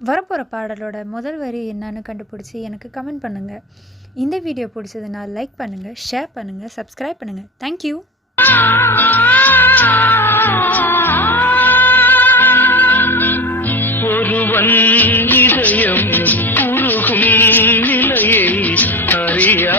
வரப்போகிற பாடலோட முதல் வரி என்னன்னு கண்டுபிடிச்சி எனக்கு கமெண்ட் பண்ணுங்கள். இந்த வீடியோ பிடிச்சதுன்னா லைக் பண்ணுங்கள், ஷேர் பண்ணுங்கள், சப்ஸ்கிரைப் பண்ணுங்கள். தேங்க்யூ. ஒருவன் இதயம் உருகும் நிலையை அறியா